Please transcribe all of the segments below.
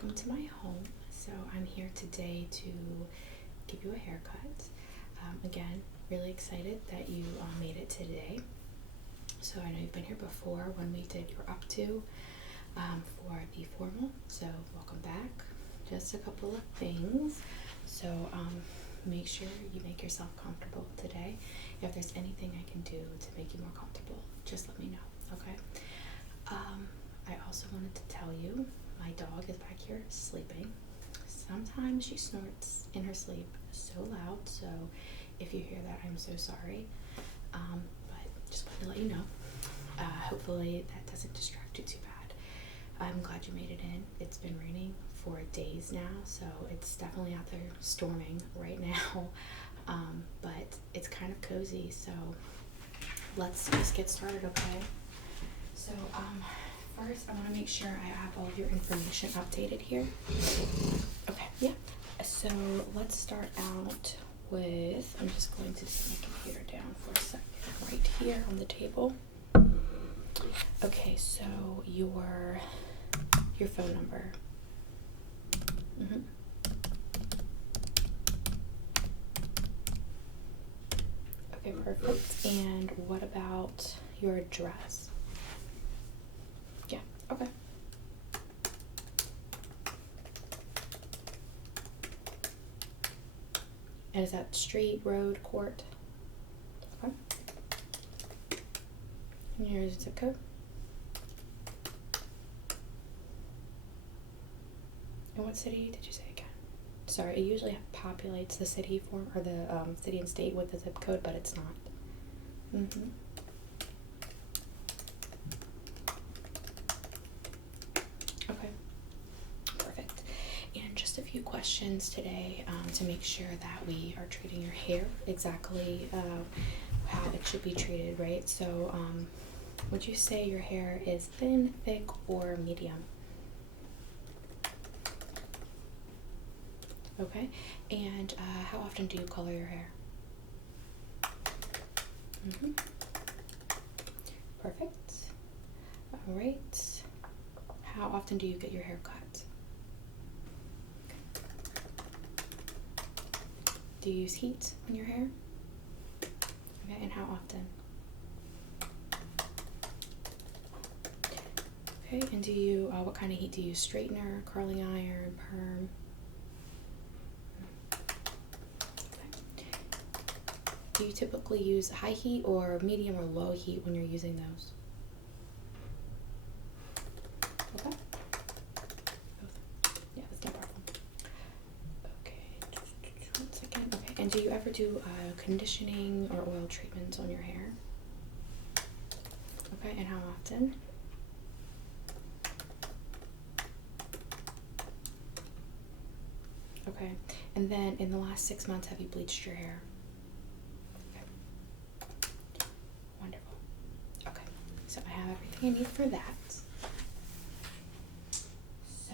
welcome to my home. So I'm here today to give you a haircut. Again, really excited that you made it today. So I know you've been here before when we did your up to for the formal. So welcome back. Just a couple of things. So make sure you make yourself comfortable today. If there's anything I can do to make you more comfortable, just let me know, okay? I also wanted to tell you, my dog is back here sleeping. Sometimes she snorts in her sleep so loud, so if you hear that, I'm so sorry. But just wanted to let you know. Hopefully that doesn't distract you too bad. I'm glad you made it in. It's been raining for days now, so it's definitely out there storming right now. But it's kind of cozy, so let's just get started, okay? So first I want to make sure I have all of your information updated here. Okay, yeah. So let's start out with, I'm just going to set my computer down for a second, right here on the table. Okay, so your phone number. Okay, perfect. And what about your address? Yeah, okay. And is that street, road, court? Okay. And your zip code? And what city did you say again? Sorry, it usually populates the city form, or the city and state with the zip code, but it's not. Okay, perfect. And just a few questions today to make sure that we are treating your hair exactly how it should be treated, right? So would you say your hair is thin, thick, or medium? Okay, and how often do you color your hair? Perfect. All right. How often do you get your hair cut? Do you use heat on your hair? Okay, and how often? Okay, and do you, what kind of heat do you use? Straightener, curling iron, perm? Do you typically use high heat or medium or low heat when you're using those? Okay. Both. Yeah, that's no problem. Okay. 1 second. Okay. And do you ever do conditioning or oil treatments on your hair? Okay. And how often? Okay. And then in the last 6 months, have you bleached your hair? So I have everything I need for that. So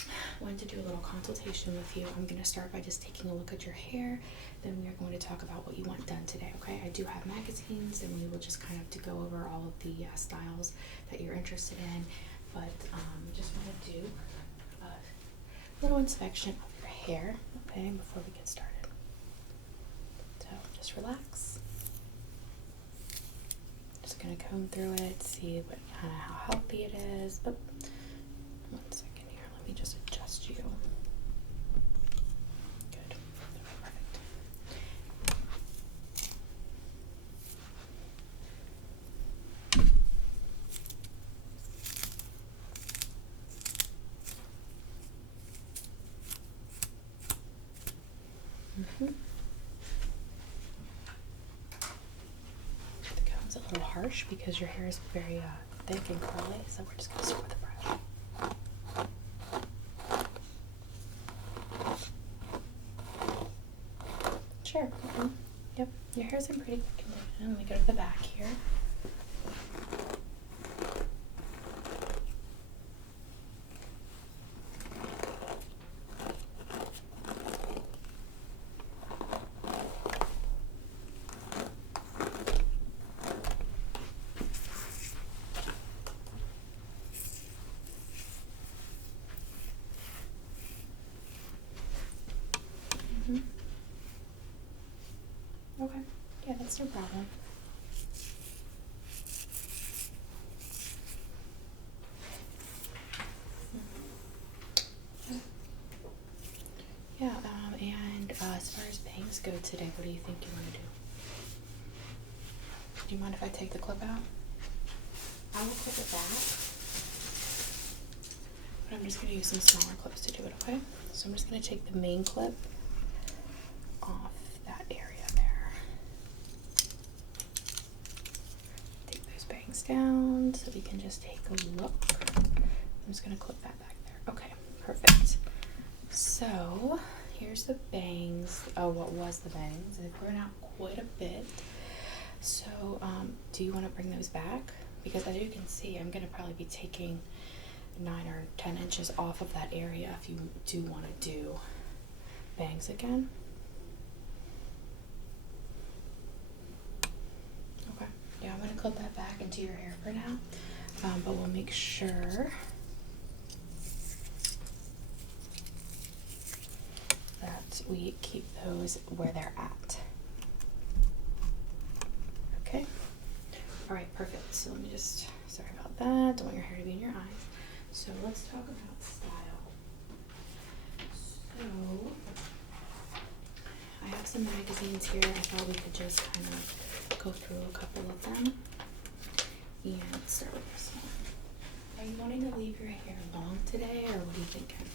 I wanted to do a little consultation with you. I'm going to start by just taking a look at your hair. Then we are going to talk about what you want done today, okay? I do have magazines, and we will just kind of to go over all of the styles that you're interested in. But just want to do a little inspection of your hair, okay, before we get started. So just relax. Just gonna comb through it, see what how healthy it is. Oh, 1 second here. Let me just adjust you. Good. Perfect. A little harsh because your hair is very thick and curly, so we're just going to start with a brush. Sure. Yep, your hair's in pretty good condition. Let me go to the back here. no problem. Yeah, and as far as bangs go today, what do you think you want to do? Do you mind if I take the clip out? I will clip it back, but I'm just going to use some smaller clips to do it, okay? So I'm just going to take the main clip off that area there. Take those bangs down so we can just take a look. I'm just going to clip that back there. Okay, perfect. So here's the bangs. Oh, what was the bangs? They've grown out quite a bit. So do you want to bring those back? Because as you can see, I'm going to probably be taking 9 or 10 inches off of that area if you do want to do bangs again. Okay, yeah, I'm going to clip that back into your hair for now, but we'll make sure that we keep those where they're at. Okay. All right, perfect. So let me just, sorry about that. Don't want your hair to be in your eyes. So let's talk about style. So I have some magazines here. I thought we could just kind of go through a couple of them. And start with this one. Are you wanting to leave your hair long today, or what are you thinking?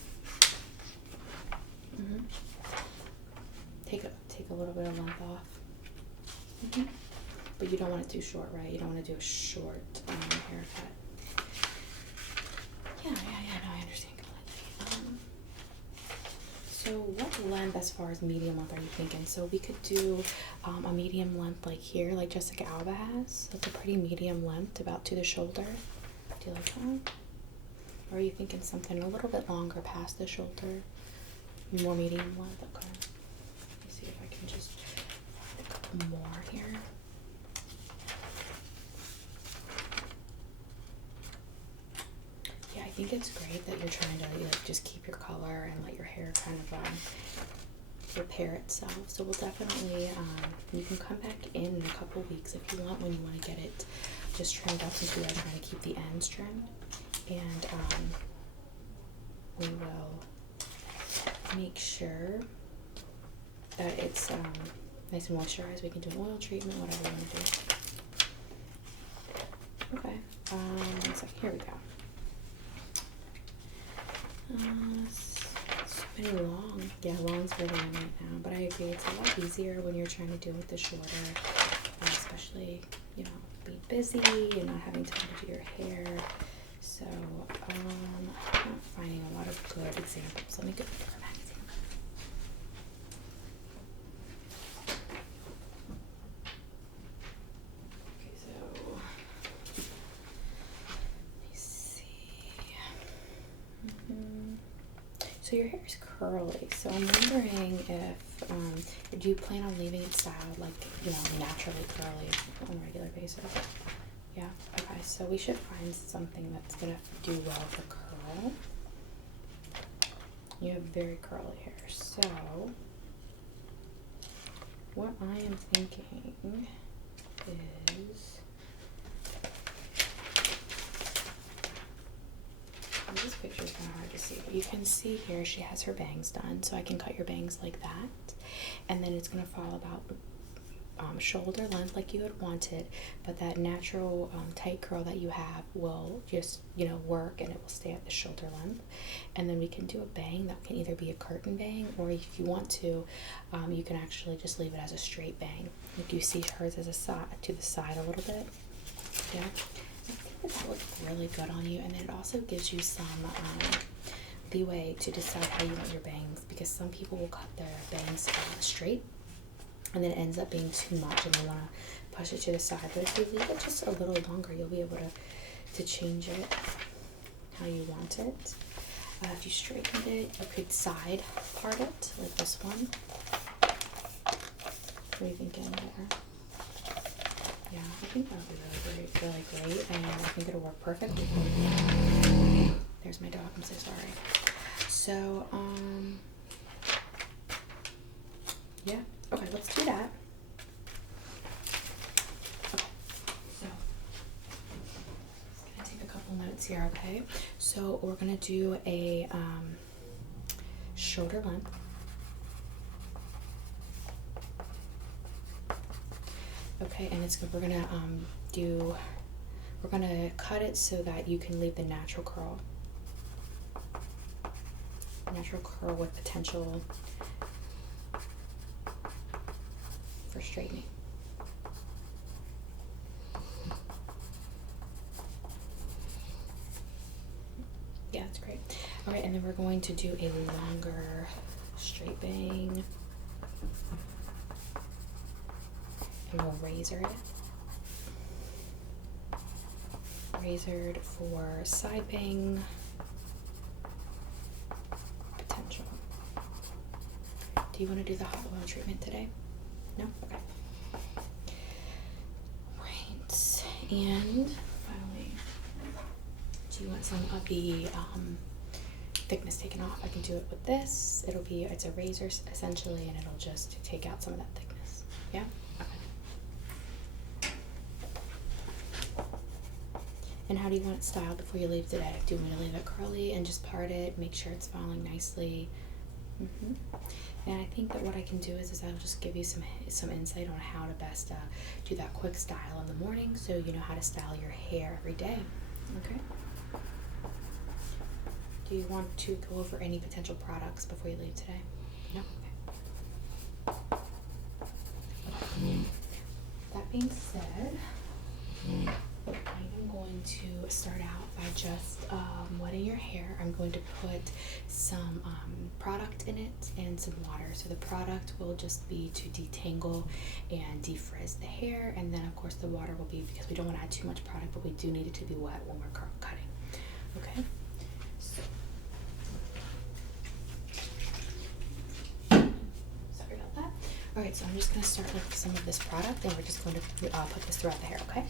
Take a little bit of length off. But you don't want it too short, right? You don't want to do a short haircut. Yeah, no, I understand completely. So what length as far as medium length are you thinking? So we could do a medium length like here, like Jessica Alba has. That's a pretty medium length, about to the shoulder. Do you like that? Or are you thinking something a little bit longer past the shoulder? More medium length? Okay. Let me see if I can just find a couple more here. I think it's great that you're trying to just keep your color and let your hair kind of repair itself. So we'll definitely, you can come back in a couple weeks if you want, when you want to get it just trimmed up, since we are trying to keep the ends trimmed. And we will make sure that it's nice and moisturized. We can do an oil treatment, whatever you want to do. Okay, so here we go. So many long. Yeah, long's really in right now, but I agree, it's a lot easier when you're trying to do it with the shorter, especially, you know, being busy and not having time to do your hair. So, I'm not finding a lot of good examples. Let me go to a different magazine. Okay, so, let me see. So your hair is curly, so I'm wondering if, do you plan on leaving it styled like, you know, naturally curly on a regular basis? Yeah, okay, so we should find something that's gonna do well for curl. You have very curly hair, so what I am thinking is, this picture is kind of hard to see, but you can see here she has her bangs done, so I can cut your bangs like that, and then it's going to fall about shoulder length like you had wanted, but that natural tight curl that you have will just, you know, work, and it will stay at the shoulder length. And then we can do a bang that can either be a curtain bang, or if you want to, you can actually just leave it as a straight bang. Like you see hers as a side to the side a little bit. Yeah, I think that looks really good on you, and then it also gives you some leeway to decide how you want your bangs, because some people will cut their bangs straight, and then it ends up being too much and they want to push it to the side. But if you leave it just a little longer, you'll be able to change it how you want it. If you straightened it, you could side part it, like this one. What are you thinking there? Yeah, I think that would be really great, and I think it'll work perfectly for you. There's my dog, I'm so sorry. So, yeah, okay, let's do that. cuts here, okay? So we're gonna do a shoulder length. Okay, and we're gonna cut it so that you can leave the natural curl. Natural curl with potential for straightening. Yeah, that's great. All right, and then we're going to do a longer straight bang. And we'll razor it. Razored for side bang potential. Do you want to do the hot oil treatment today? No? Okay. Right. And finally, do you want some of the thickness taken off? I can do it with this. It's a razor essentially, and it'll just take out some of that thickness. Yeah? Okay. And how do you want it styled before you leave today? Do you want me to leave it curly and just part it, make sure it's falling nicely? And I think that what I can do is I'll just give you some insight on how to best do that quick style in the morning, so you know how to style your hair every day. Okay. Do you want to go over any potential products before you leave today? No? Okay. That being said, I am going to start out by just wetting your hair. I'm going to put some product in it and some water. So the product will just be to detangle and defrizz the hair, and then of course the water will be because we don't want to add too much product, but we do need it to be wet when we're cutting. Okay. Sorry about that. All right, so I'm just going to start with some of this product, and we're just going to put this throughout the hair. Okay.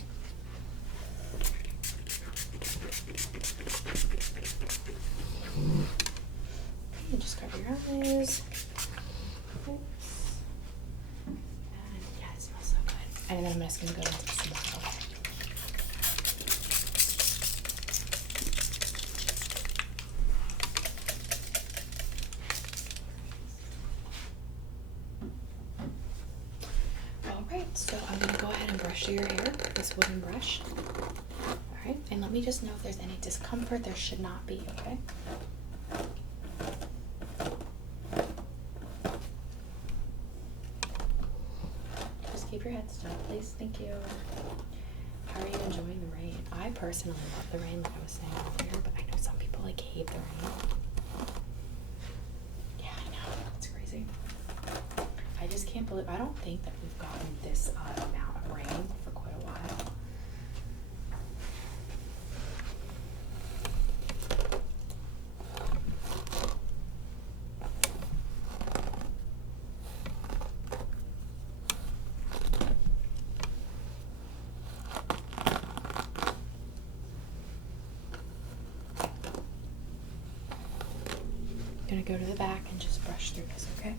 And just cover your eyes. Oops. And yeah, it smells so good. And then I'm just going to go into some more. Alright, so I'm going to go ahead and brush through your hair with this wooden brush. Alright, and let me just know if there's any discomfort. There should not be, okay? Just keep your head still, please. Thank you. How are you enjoying the rain? I personally love the rain, like I was saying earlier, but I know some people like hate the rain. Yeah, I know. It's crazy. I just can't believe, I don't think that we've gotten this amount of rain for quite a while. I'm gonna go to the back and just brush through this, okay?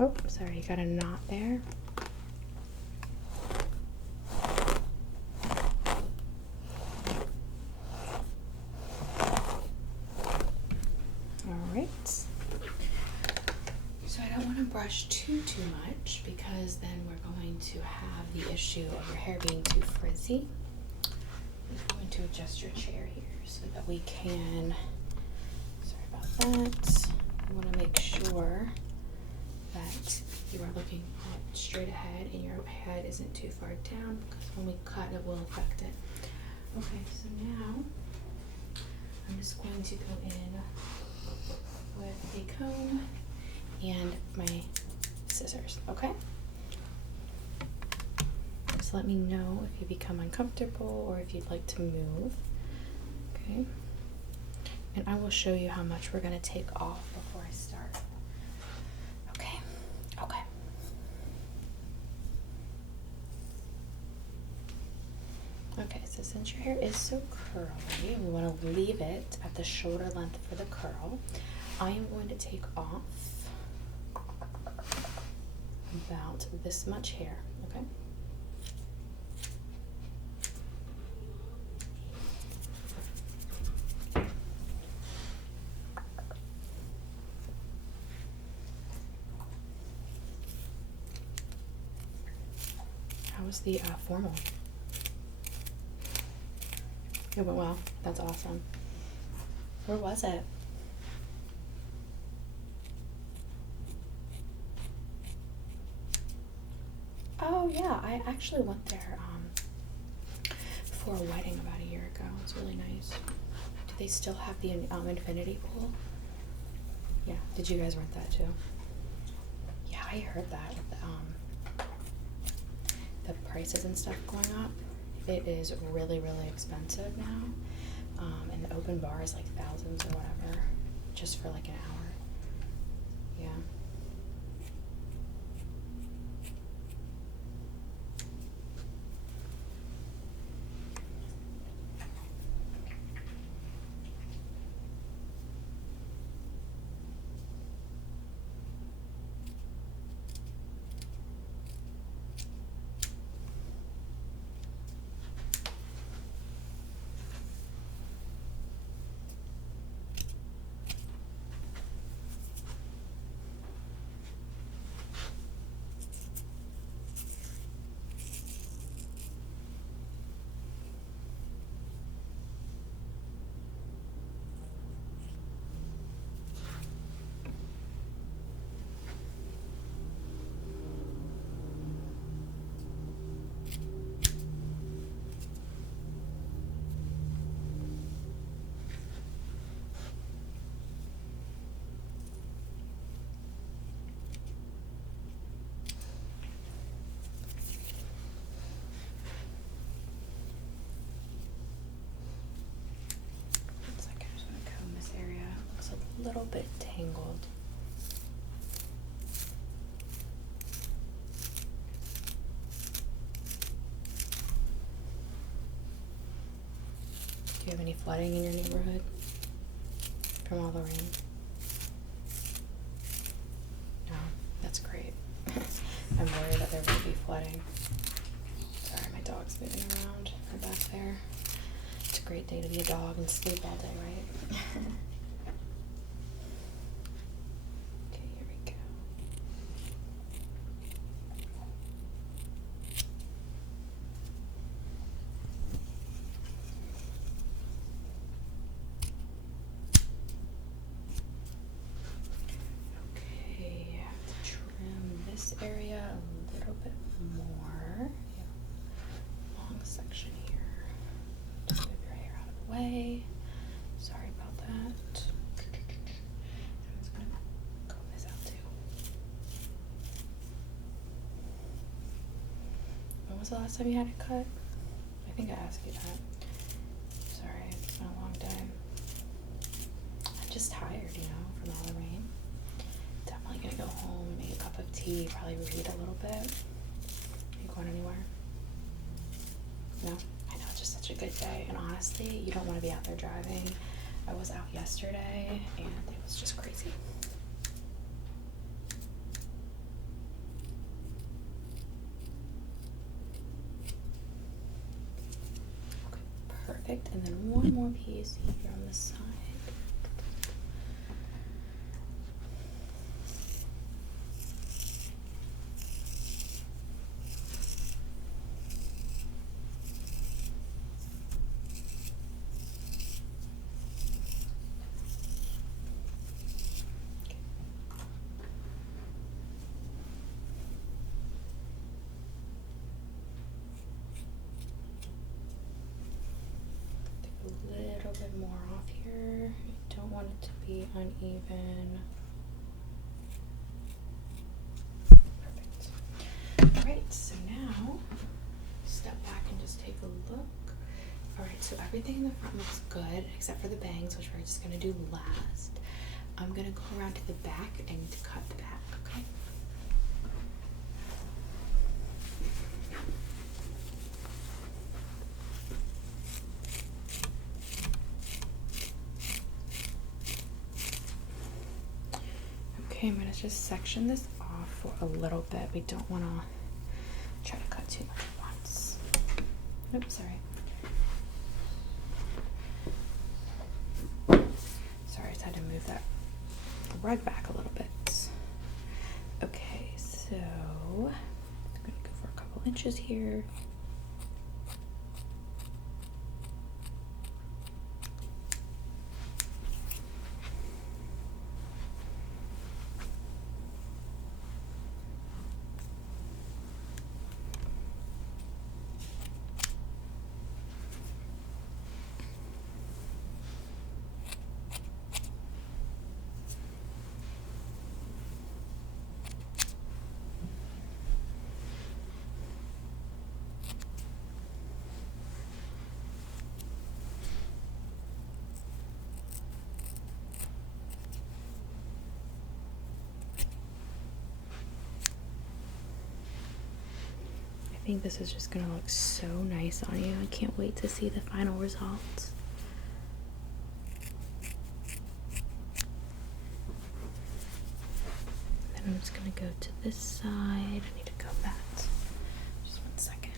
Oh, sorry, you got a knot there. All right. So I don't want to brush too much because then we're going to have the issue of your hair being too frizzy. I'm going to adjust your chair here so that we can, sorry about that. I want to make sure that you are looking straight ahead and your head isn't too far down, because when we cut it will affect it. Okay, so now I'm just going to go in with a comb and my scissors, okay? Just let me know if you become uncomfortable or if you'd like to move, okay? And I will show you how much we're gonna take off before I start. Okay, okay. Okay, so since your hair is so curly, we want to leave it at the shoulder length for the curl. I am going to take off about this much hair, okay? How was the formal? It went well. That's awesome. Where was it? Oh yeah, I actually went there for a wedding about a year ago. It's really nice. Do they still have the infinity pool? Yeah. Did you guys rent that too? Yeah, I heard that with the prices and stuff going up. It is really, really expensive now. And the open bar is like thousands or whatever, just for like an hour. Yeah. A little bit tangled. Do you have any flooding in your neighborhood from all the rain? No, that's great. I'm worried that there will be flooding. Sorry, my dog's moving around. They're back there. It's a great day to be a dog and sleep all day, right? Area a little bit more. Yeah. Long section here. Just move your hair out of the way. Sorry about that. I'm just gonna comb this out too. When was the last time you had it cut? I think I asked you that. Sorry, it's been a long day. I'm just tired, you know, from all the rain. Definitely gonna go home, make a cup of tea, probably read a little bit. Are you going anywhere? No? I know, it's just such a good day. And honestly, you don't want to be out there driving. I was out yesterday and it was just crazy. Okay, perfect. And then one more piece here on the side. want it to be uneven. Perfect. Alright, so now step back and just take a look. Alright, so everything in the front looks good except for the bangs, which we're just going to do last. I'm going to go around to the back and cut the back, okay? Okay, I'm going to just section this off for a little bit. We don't want to try to cut too much at once. Oops, sorry. Sorry, I just had to move that rug back a little bit. Okay, so I'm going to go for a couple inches here. I think this is just going to look so nice on you. I can't wait to see the final results. Then I'm just going to go to this side. I need to go back. Just 1 second.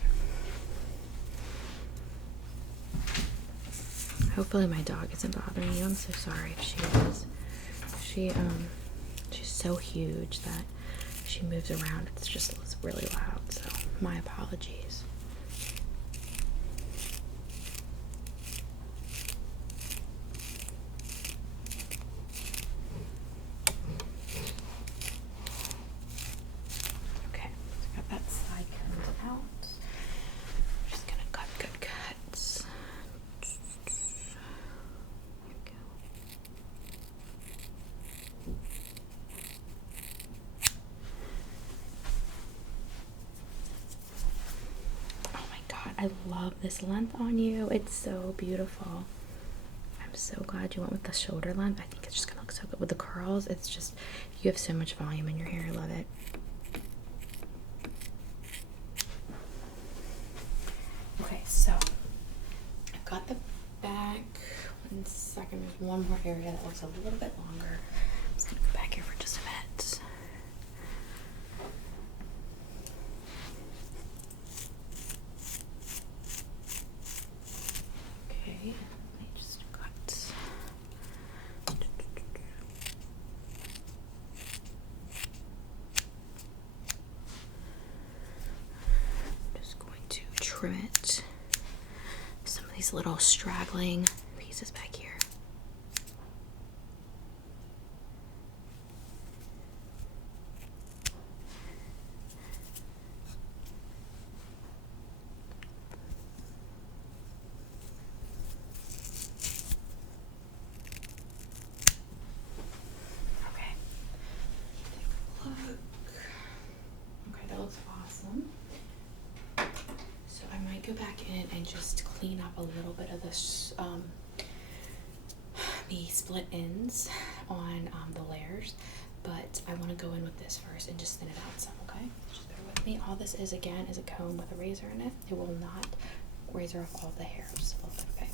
Hopefully my dog isn't bothering you. I'm so sorry if she is. She's so huge that she moves around. It's really loud, so my apologies. Okay, so I got that side cut out. I'm just gonna cut good cuts. Here we go. I love this length on you. It's so beautiful. I'm so glad you went with the shoulder length. I think it's just gonna look so good with the curls. It's just, you have so much volume in your hair. I love it. Okay, so I've got the back. 1 second. There's one more area that looks a little bit longer. I'm just gonna go back here for just a minute. Trim it. Some of these little straggling pieces back here. Okay. Take a look. Okay, that looks awesome. I might go back in and just clean up a little bit of this, the split ends on the layers, but I want to go in with this first and just thin it out some, okay? Just bear with me. All this is, again, is a comb with a razor in it. It will not razor off all the hair, just a little bit, okay?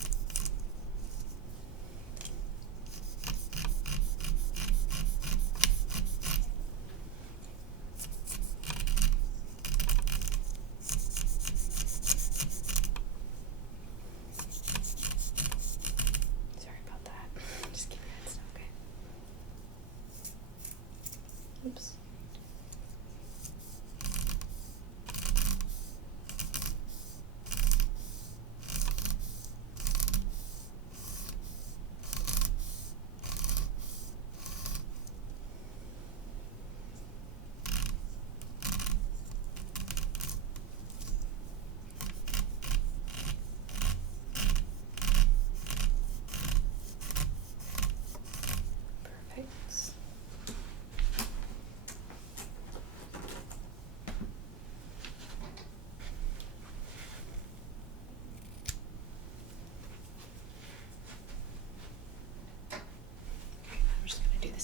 Oops.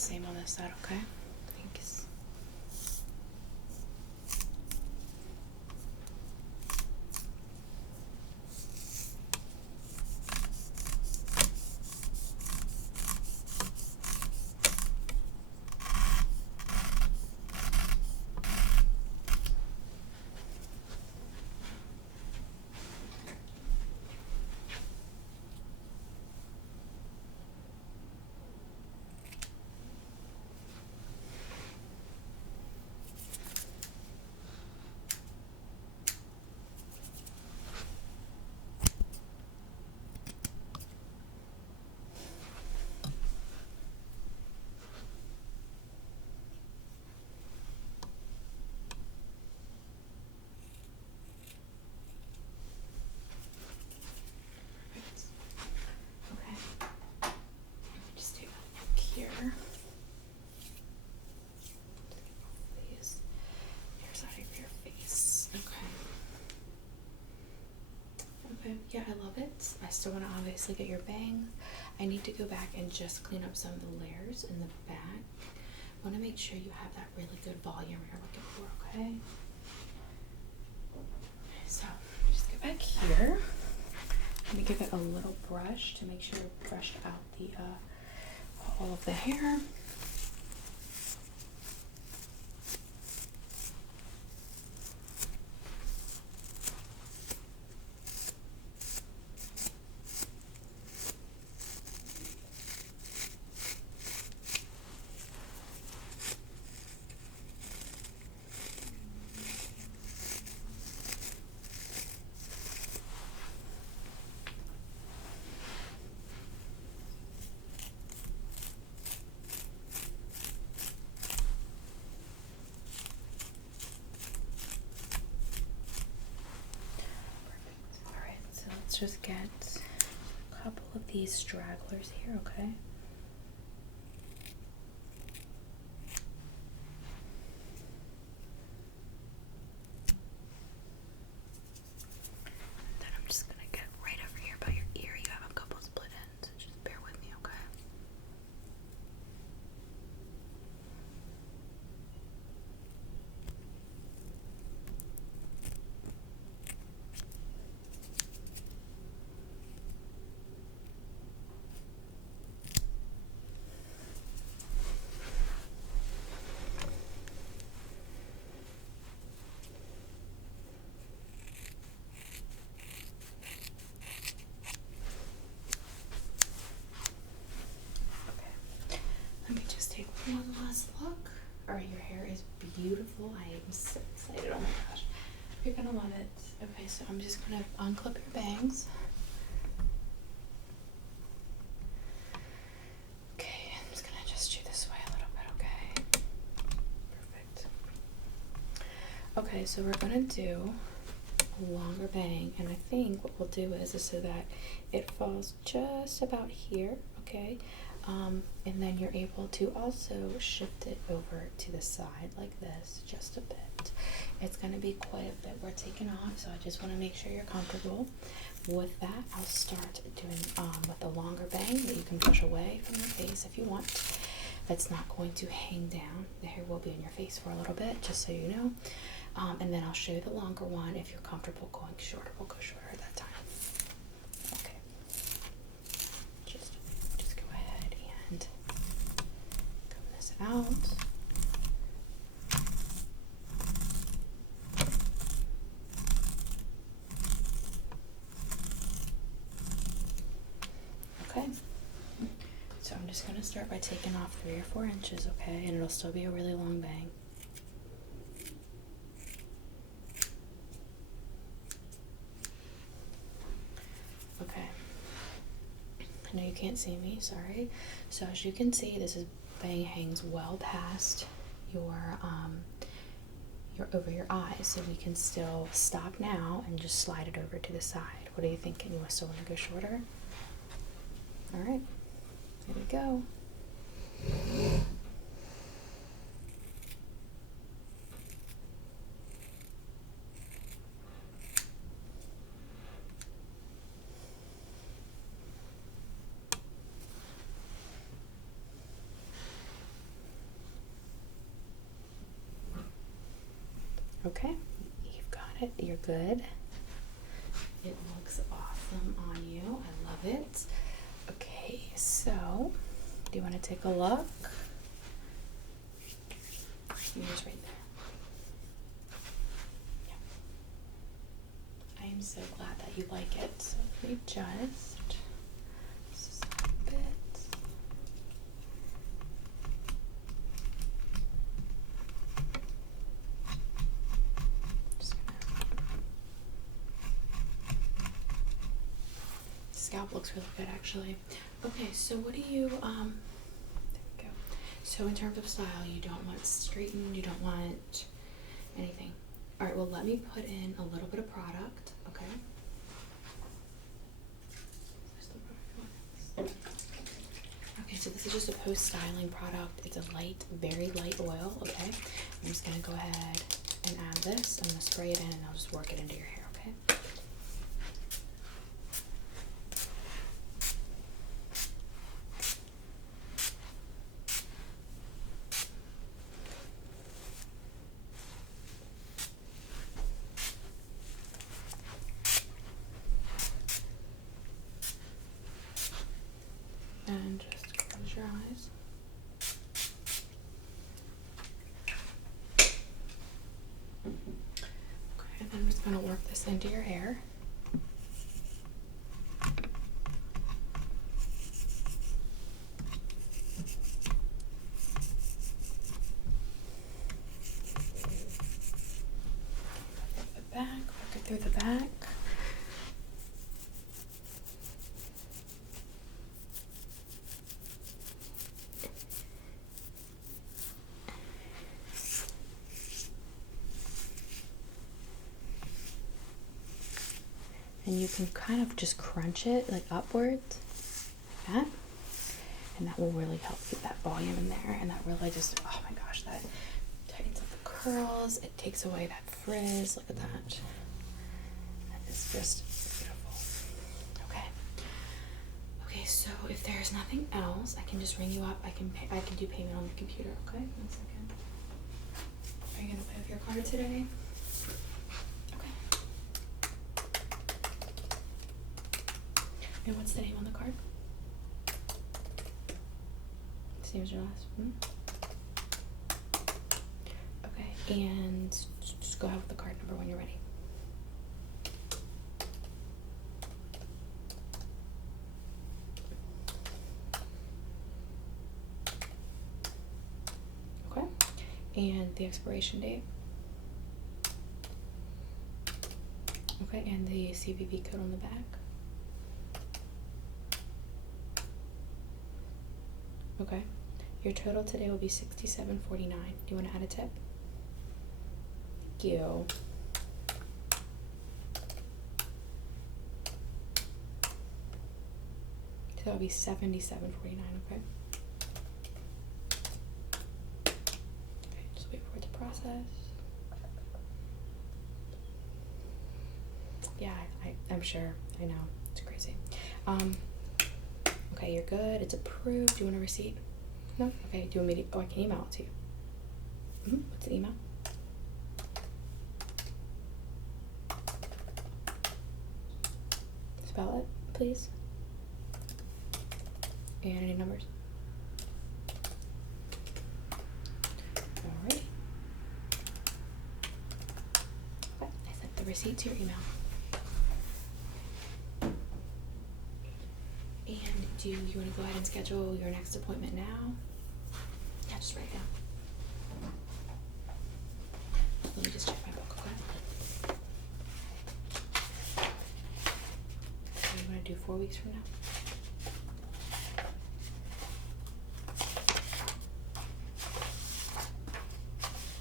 same on this side, okay? Thanks. Yeah, I love it. I still want to obviously get your bangs. I need to go back and just clean up some of the layers in the back. I want to make sure you have that really good volume you're looking for, okay? So, just get back here. I'm going to give it a little brush to make sure you brushed out the all of the hair. Just get a couple of these stragglers here, okay? Then I'm just gonna get right over here by your ear. You have a couple split ends, so just bear with me, okay? One last look. Alright, your hair is beautiful. I am so excited. Oh my gosh. You're gonna love it. Okay, so I'm just gonna unclip your bangs. Okay, I'm just gonna adjust you this way a little bit, okay? Perfect. Okay, so we're gonna do a longer bang, and I think what we'll do is so that it falls just about here, okay? And then you're able to also shift it over to the side like this, just a bit. It's going to be quite a bit we're taking off, so I just want to make sure you're comfortable with that. I'll start doing with the longer bang that you can push away from your face if you want. It's not going to hang down. The hair will be in your face for a little bit, just so you know. And then I'll show you the longer one. If you're comfortable going shorter, we'll go shorter at that time. Okay. Just go ahead and comb this out. Okay. So I'm just going to start by taking off 3 or 4 inches, okay? And it'll still be a really long bang. Okay. I know you can't see me, sorry. So as you can see, this is bang hangs well past your over your eyes, so we can still stop now and just slide it over to the side. What are you thinking? You still want to go shorter? All right, here we go. Okay, you've got it. You're good. It looks awesome on you. I love it. Okay, so do you want to take a look? Yours right there. Yeah. I am so glad that you like it. So let me just a bit. Scalp looks really good actually. Okay, so what do you there we go. So in terms of style, you don't want straightened, you don't want anything. Alright, well let me put in a little bit of product, okay? Okay, so this is just a post-styling product. It's a light, very light oil, okay? I'm just gonna go ahead and add this. I'm gonna spray it in and I'll just work it into your hair, okay? And just close your eyes. Okay, and then I'm just gonna work this into your hair. Work it through the back. And you can kind of just crunch it like upwards, like that. And that will really help keep that volume in there. And that really just, oh my gosh, that tightens up the curls. It takes away that frizz. Look at that. That is just beautiful. Okay. Okay, so if there's nothing else, I can just ring you up. I can do payment on the computer, okay? 1 second. Are you gonna pay with your card today? And what's the name on the card? Same as your last one. Okay, and just go ahead with the card number when you're ready. Okay, and the expiration date. Okay, and the CVV code on the back. Okay, your total today will be $67.49. Do you want to add a tip? Thank you. So that'll be $77.49. Okay. Okay, just wait for it to process. Yeah, I'm sure. I know it's crazy. Okay, you're good. It's approved. Do you want a receipt? No? Okay, do you want me to? Oh, I can email it to you. What's the email? Spell it, please. And any numbers? Alright. Okay, I sent the receipt to your email. And do you want to go ahead and schedule your next appointment now? Yeah, just write it down. Let me just check my book, okay? So you want to do 4 weeks from now?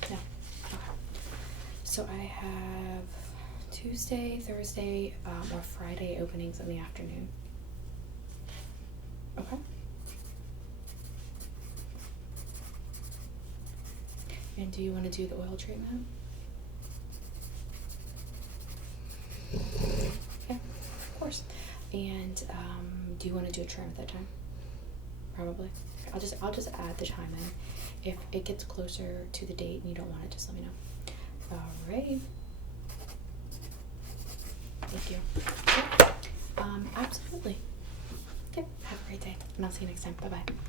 No. Okay. So I have Tuesday, Thursday, or Friday openings in the afternoon. Okay. And do you want to do the oil treatment? Yeah, of course. And do you want to do a trim at that time? Probably. Okay, I'll just add the time in. If it gets closer to the date and you don't want it, just let me know. All right. Thank you. Absolutely. Okay, have a great day, and I'll see you next time. Bye-bye.